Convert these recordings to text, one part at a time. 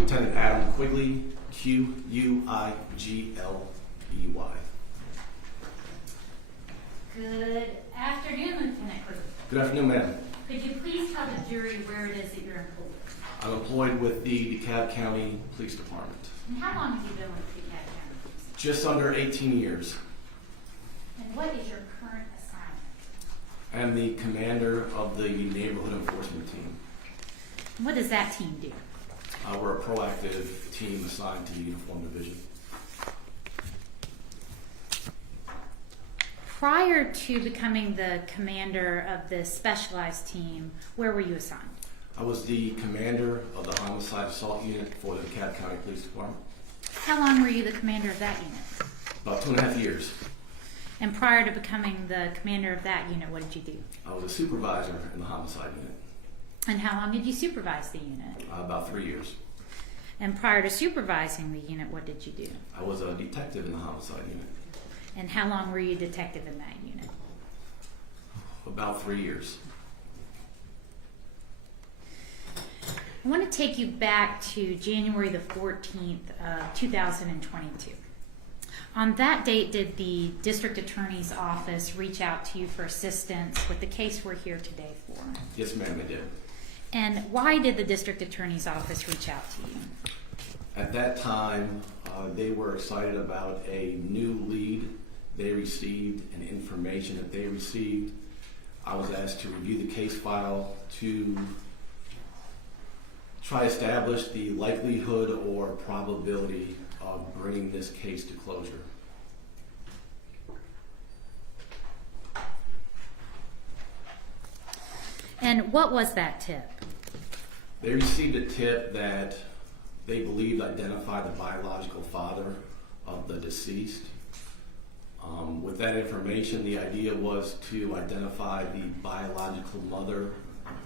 Lieutenant Adam Quigley, Quigley. Good afternoon, Lieutenant Quigley. Good afternoon, ma'am. Could you please tell the jury where it is that you're employed? I'm employed with the DeKalb County Police Department. And how long have you been with the DeKalb County Police? Just under 18 years. And what is your current assignment? I'm the commander of the neighborhood enforcement team. What does that team do? We're a proactive team assigned to the uniform division. Prior to becoming the commander of this specialized team, where were you assigned? I was the commander of the homicide assault unit for the DeKalb County Police Department. How long were you the commander of that unit? About 2.5 years. And prior to becoming the commander of that unit, what did you do? I was a supervisor in the homicide unit. And how long did you supervise the unit? About 3 years. And prior to supervising the unit, what did you do? I was a detective in the homicide unit. And how long were you detective in that unit? About 3 years. I want to take you back to January the 14th of 2022. On that date, did the district attorney's office reach out to you for assistance with the case we're here today for? Yes, ma'am, I did. And why did the district attorney's office reach out to you? At that time, they were excited about a new lead they received and information that they received. I was asked to review the case file to try to establish the likelihood or probability of bringing this case to closure. And what was that tip? They received a tip that they believed identified the biological father of the deceased. With that information, the idea was to identify the biological mother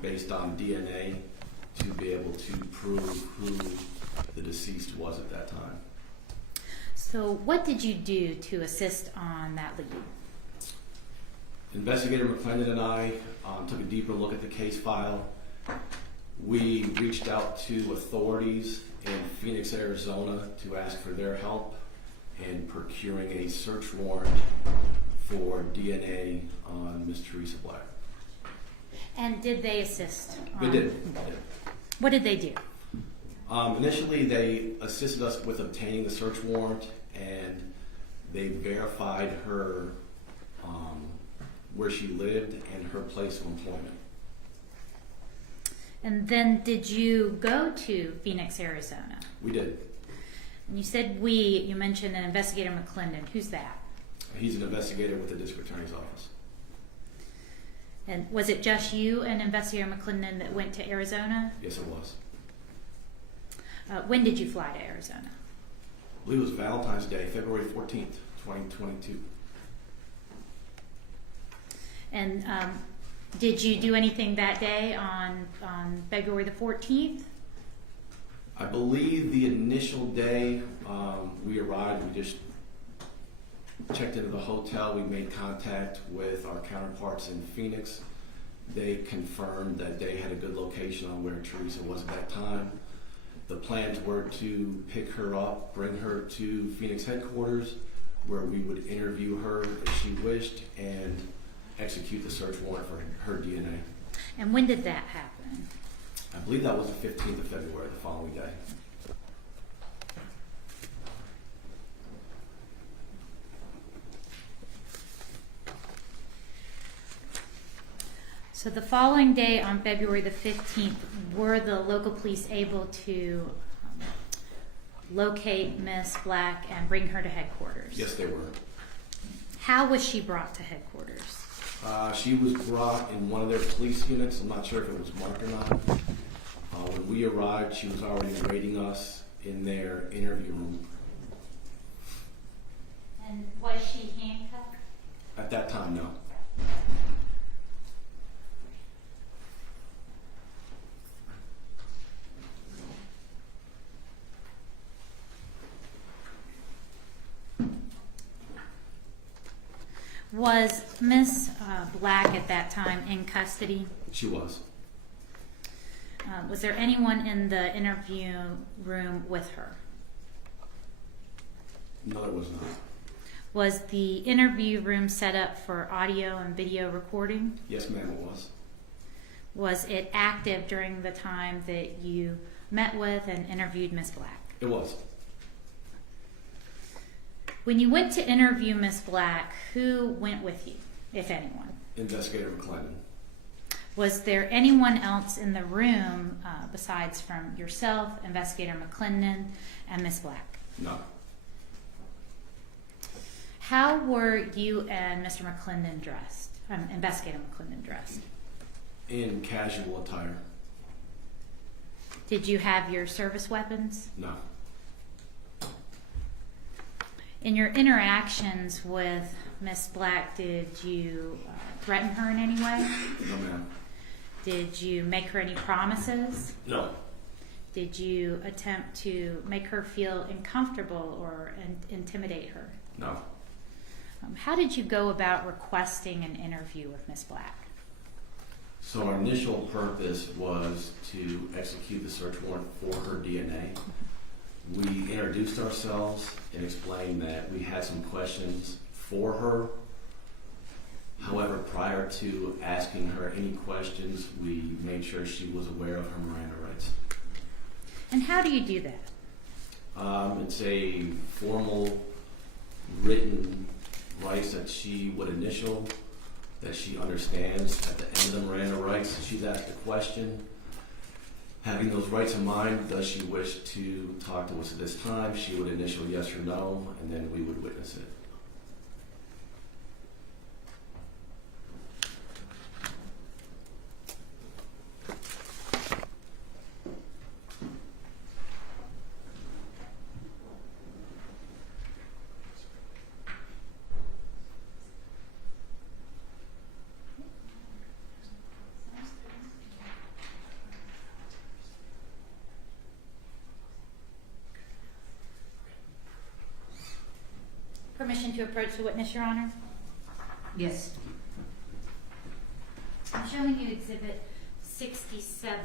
based on DNA to be able to prove who the deceased was at that time. So what did you do to assist on that lead? Investigator McClendon and I took a deeper look at the case file. We reached out to authorities in Phoenix, Arizona to ask for their help in procuring a search warrant for DNA on Miss Teresa Black. And did they assist? They did. What did they do? Initially, they assisted us with obtaining the search warrant, and they verified her where she lived and her place of employment. And then did you go to Phoenix, Arizona? We did. And you said you mentioned an investigator McClendon. Who's that? He's an investigator with the district attorney's office. And was it just you and investigator McClendon that went to Arizona? Yes, it was. When did you fly to Arizona? I believe it was Valentine's Day, February 14th, 2022. And did you do anything that day on February the 14th? I believe the initial day we arrived, we just checked into the hotel. We made contact with our counterparts in Phoenix. They confirmed that they had a good location on where Teresa was at that time. The plans were to pick her up, bring her to Phoenix headquarters, where we would interview her if she wished and execute the search warrant for her DNA. And when did that happen? I believe that was the 15th of February, the following day. So the following day on February the 15th, were the local police able to locate Miss Black and bring her to headquarters? Yes, they were. How was she brought to headquarters? She was brought in one of their police units. I'm not sure if it was marked or not. When we arrived, she was already awaiting us in their interview room. And was she handcuffed? At that time, no. Was Miss Black at that time in custody? She was. Was there anyone in the interview room with her? No, there was not. Was the interview room set up for audio and video recording? Yes, ma'am, it was. Was it active during the time that you met with and interviewed Ms. Black? It was. When you went to interview Ms. Black, who went with you, if anyone? Investigator McClendon. Was there anyone else in the room besides from yourself, Investigator McClendon, and Ms. Black? No. How were you and Mr. McClendon dressed, Investigator McClendon dressed? In casual attire. Did you have your service weapons? No. In your interactions with Ms. Black, did you threaten her in any way? No, ma'am. Did you make her any promises? No. Did you attempt to make her feel uncomfortable or intimidate her? No. How did you go about requesting an interview with Ms. Black? So our initial purpose was to execute the search warrant for her DNA. We introduced ourselves and explained that we had some questions for her. However, prior to asking her any questions, we made sure she was aware of her Miranda rights. And how do you do that? It's a formal written rights that she would initial, that she understands. At the end of the Miranda rights, she's asked a question. Having those rights in mind, does she wish to talk to us at this time? She would initial yes or no, and then we would witness it. Permission to approach the witness, Your Honor? Yes. I'm showing you Exhibit 67.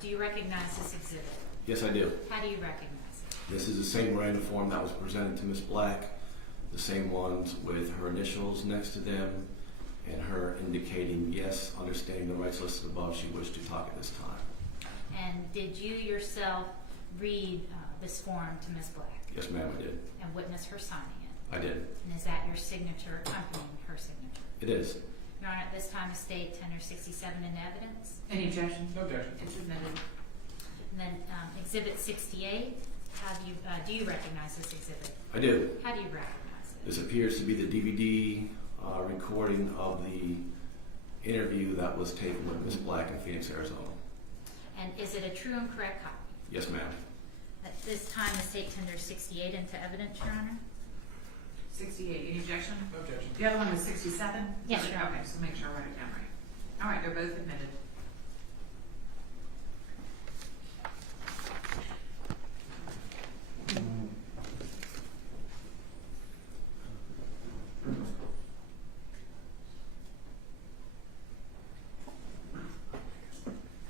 Do you recognize this exhibit? Yes, I do. How do you recognize it? This is the same Miranda form that was presented to Ms. Black, the same ones with her initials next to them, and her indicating yes, understanding the rights listed above, she wished to talk at this time. And did you yourself read this form to Ms. Black Yes, ma'am, I did. and witness her signing it? I did. And is that your signature accompanying her signature? It is. Your Honor, at this time, the state tender 67 into evidence. Any objection? No objection. It's admitted. And then Exhibit 68, do you recognize this exhibit? I do. How do you recognize it? This appears to be the DVD recording of the interview that was taken with Ms. Black in Phoenix, Arizona. And is it a true and correct copy? Yes, ma'am. At this time, the state tenders 68 into evidence, Your Honor. 68, any objection? No objection. The other one was 67? Yes, Your Honor. Okay, so make sure I write it down right. All right, they're both admitted.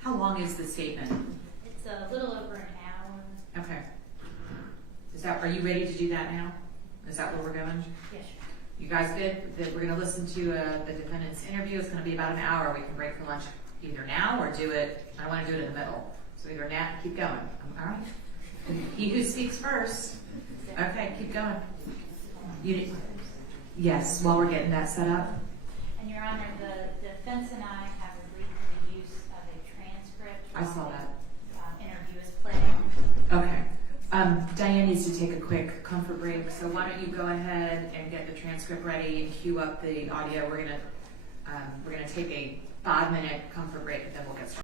How long is the statement? It's a little over an hour. Okay. Are you ready to do that now? Is that where we're going? Yes, Your Honor. You guys good? That we're going to listen to the defendant's interview. It's going to be about an hour. We can break for lunch either now or do it. I want to do it in the middle. So either now, keep going. All right. He who speaks first. Okay, keep going. Yes, while we're getting that set up. And Your Honor, the defense and I have agreed to the use of a transcript. I saw that. Interview is playing. Okay. Diane needs to take a quick comfort break, so why don't you go ahead and get the transcript ready and cue up the audio. We're gonna take a 5-minute comfort break, and then we'll get started.